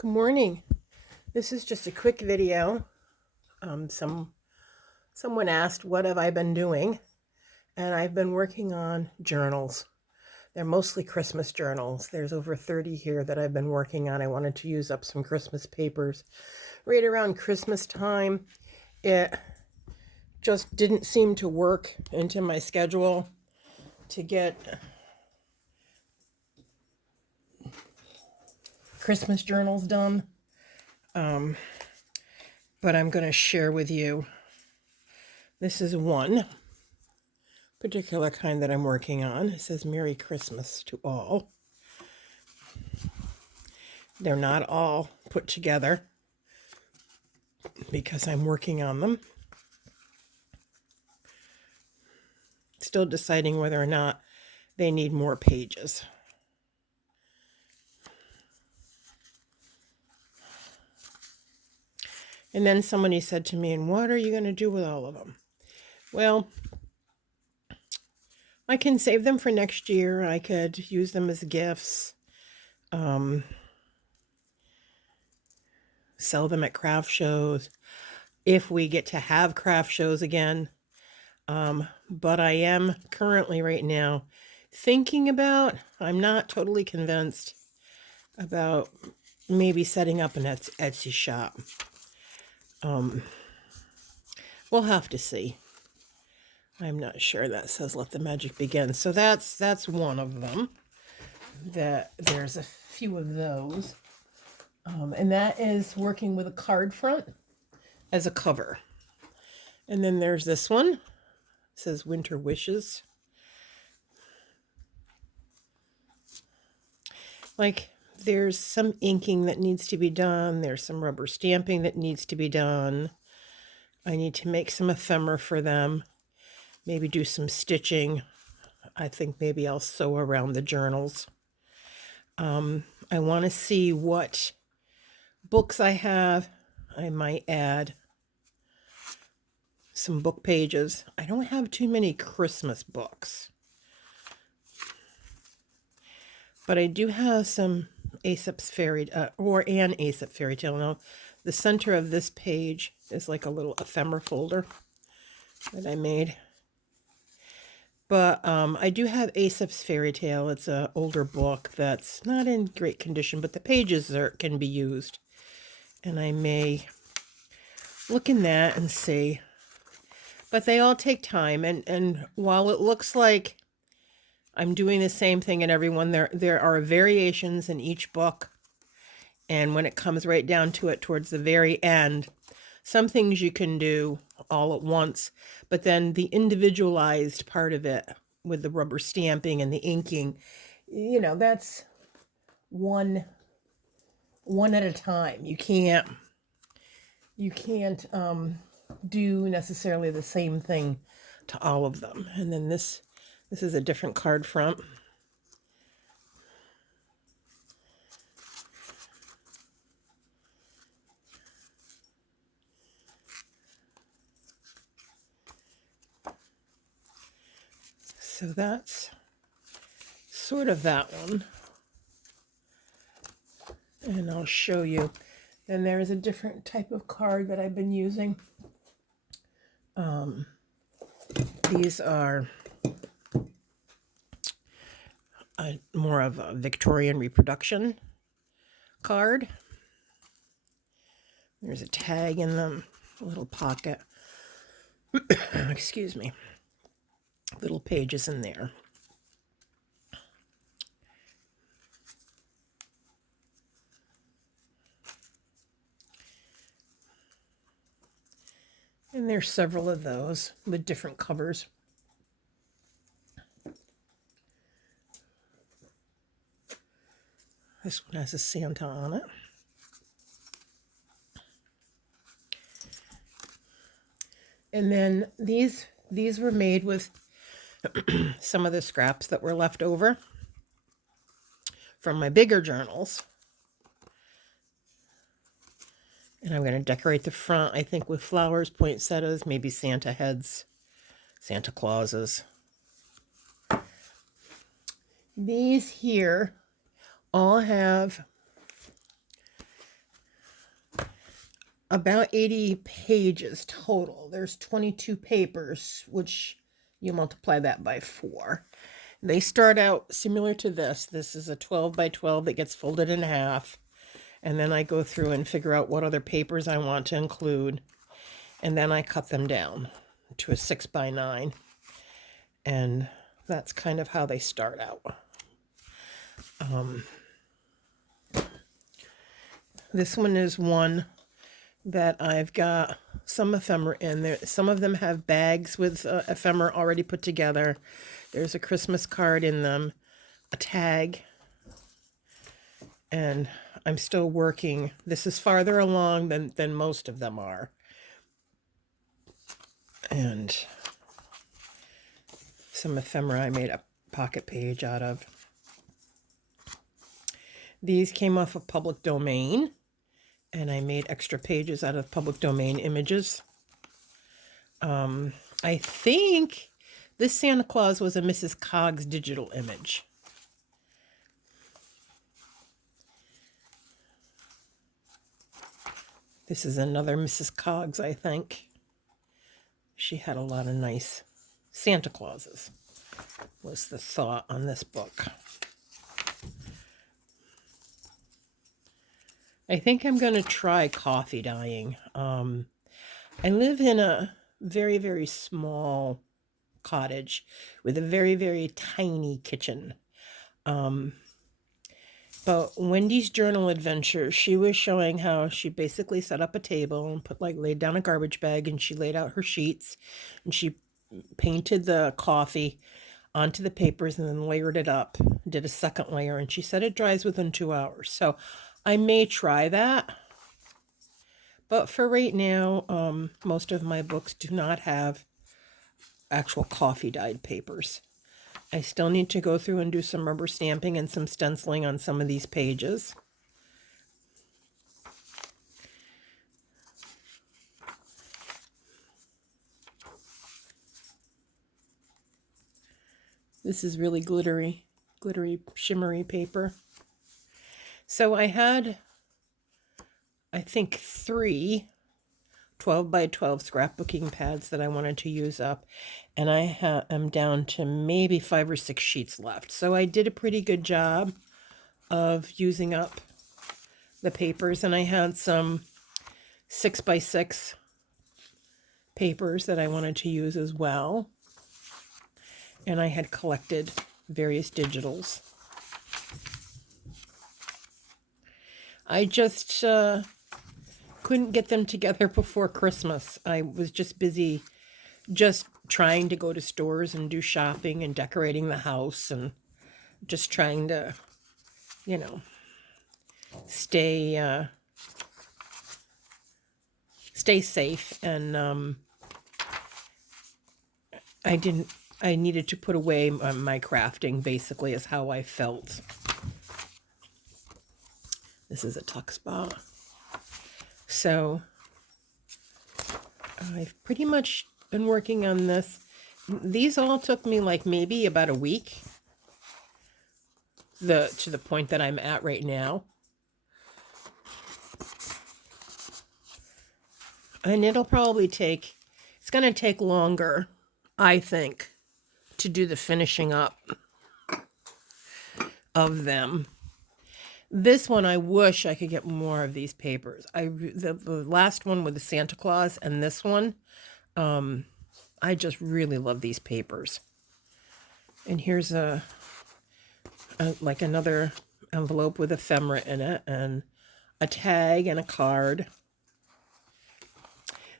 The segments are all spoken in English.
Good morning. This is just a quick video. Someone asked, what have I been doing? And I've been working on journals. They're mostly Christmas journals. There's over 30 here that I've been working on. I wanted to use up some Christmas papers. Right around Christmas time, it just didn't seem to work into my schedule to get Christmas journals done. But I'm going to share with you. This is one particular kind that I'm working on. It says Merry Christmas to all. They're not all put together because I'm working on them. Still deciding whether or not they need more pages. And then somebody said to me, and what are you going to do with all of them? Well, I can save them for next year. I could use them as gifts. Sell them at craft shows if we get to have craft shows again. But I am currently right now thinking about, I'm not totally convinced about maybe setting up an Etsy shop. We'll have to see. I'm not sure. That says let the magic begin. So that's one of them. That there's a few of those. And that is working with a card front as a cover. And then there's this one. It says Winter Wishes. Like, there's some inking that needs to be done. There's some rubber stamping that needs to be done. I need to make some ephemera for them. Maybe do some stitching. I think maybe I'll sew around the journals. I want to see what books I have. I might add some book pages. I don't have too many Christmas books. But I do have some Aesop's Fairy, or an Aesop Fairy Tale. Now, the center of this page is like a little ephemera folder that I made. But I do have Aesop's Fairy Tale. It's an older book that's not in great condition, but the pages can be used. And I may look in that and see. But they all take time. And while it looks like I'm doing the same thing in every one, there are variations in each book. And when it comes right down to it towards the very end, some things you can do all at once, but then the individualized part of it with the rubber stamping and the inking, that's one at a time. You can't do necessarily the same thing to all of them. And then this is a different card front. So that's sort of that one. And I'll show you. Then there is a different type of card that I've been using. These are more of a Victorian reproduction card. There's a tag in them, a little pocket. Excuse me. Little pages in there. And there's several of those with different covers. This one has a Santa on it. And then these were made with some of the scraps that were left over from my bigger journals. And I'm going to decorate the front, I think, with flowers, poinsettias, maybe Santa heads, Santa Clauses. These here all have about 80 pages total. There's 22 papers, which you multiply that by 4. They start out similar to this. This is a 12 by 12 that gets folded in half. And then I go through and figure out what other papers I want to include. And then I cut them down to a 6 by 9. And that's kind of how they start out. This one is one that I've got some ephemera in there. Some of them have bags with ephemera already put together. There's a Christmas card in them, a tag, and I'm still working. This is farther along than most of them are. And some ephemera I made a pocket page out of. These came off of Public Domain, and I made extra pages out of Public Domain images. I think this Santa Claus was a Mrs. Coggs digital image. This is another Mrs. Coggs, I think. She had a lot of nice Santa Clauses, was the thought on this book. I think I'm going to try coffee dyeing. I live in a very, very small cottage with a very, very tiny kitchen. But Wendy's Journal Adventure, she was showing how she basically set up a table and laid down a garbage bag, and she laid out her sheets, and she painted the coffee onto the papers and then layered it up, did a second layer, and she said it dries within 2 hours. So I may try that. But for right now, most of my books do not have actual coffee dyed papers. I still need to go through and do some rubber stamping and some stenciling on some of these pages. This is really glittery, shimmery paper. So I had, I think, 3 12 by 12 scrapbooking pads that I wanted to use up, and I am down to maybe 5 or 6 sheets left. So I did a pretty good job of using up the papers, and I had some 6 by 6 papers that I wanted to use as well, and I had collected various digitals. I just couldn't get them together before Christmas. I was just busy just trying to go to stores and do shopping and decorating the house and just trying to, you know, stay safe. And I needed to put away my crafting, basically, is how I felt. This is a tuck spot. So I've pretty much been working on this. These all took me like maybe about a week, to the point that I'm at right now. And it'll probably take, it's going to take longer, I think, to do the finishing up of them. This one, I wish I could get more of these papers. The last one with the Santa Claus and this one, I just really love these papers. And here's like another envelope with ephemera in it, and a tag and a card.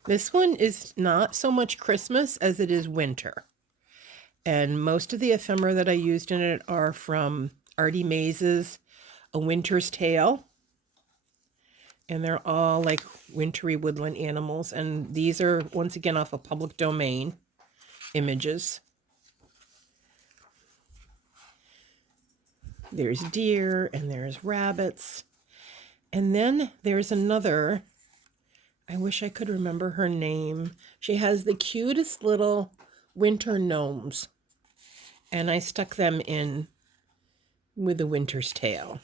This one is not so much Christmas as it is winter. And most of the ephemera that I used in it are from Artie Mays's A Winter's Tale. And they're all like wintry woodland animals. And these are, once again, off of Public Domain images. There's deer and there's rabbits. And then there's another, I wish I could remember her name. She has the cutest little winter gnomes. And I stuck them in with The Winter's Tale.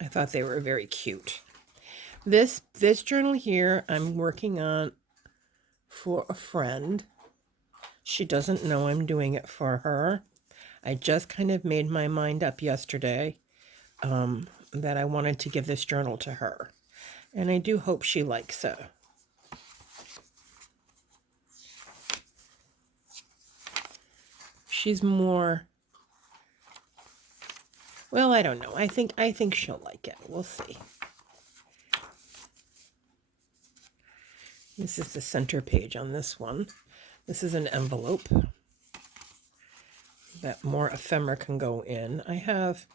I thought they were very cute. This journal here I'm working on for a friend. She doesn't know I'm doing it for her. I just kind of made my mind up yesterday that I wanted to give this journal to her. And I do hope she likes it. She's more, well, I don't know. I think she'll like it. We'll see. This is the center page on this one. This is an envelope that more ephemera can go in. I have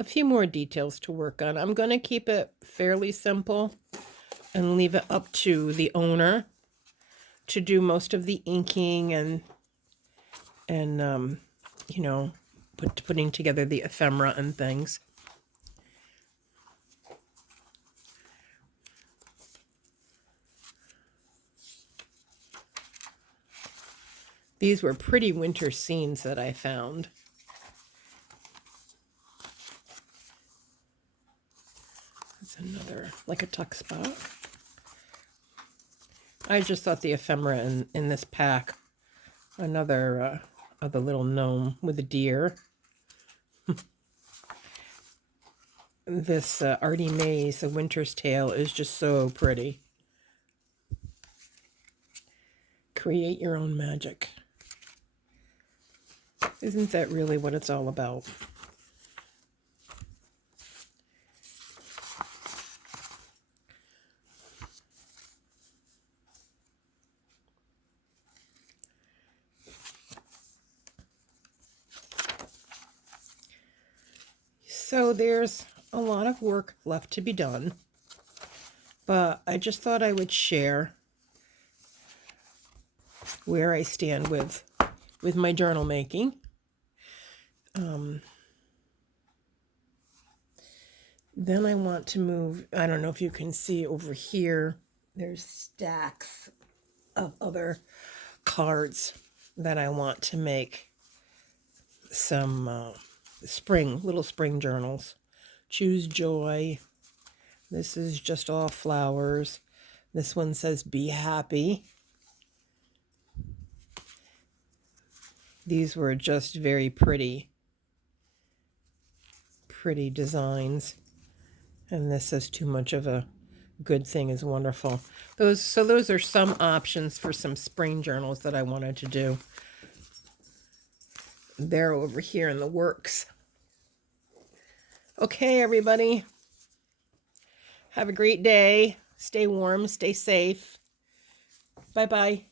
a few more details to work on. I'm going to keep it fairly simple and leave it up to the owner to do most of the inking and you know, putting together the ephemera and things. These were pretty winter scenes that I found. That's another, like a tuck spot. I just thought the ephemera in this pack. Another other little gnome with a deer. This Artie Mays, A Winter's Tale, is just so pretty. Create your own magic. Isn't that really what it's all about? So there's a lot of work left to be done, but I just thought I would share where I stand with my journal making. Then I want to move, I don't know if you can see over here, there's stacks of other cards that I want to make some little spring journals. Choose Joy. This is just all flowers. This one says Be Happy. These were just very pretty designs. And this says Too Much of a Good Thing is Wonderful. Those are some options for some spring journals that I wanted to do. They're over here in the works. Okay, everybody. Have a great day. Stay warm, stay safe. Bye-bye.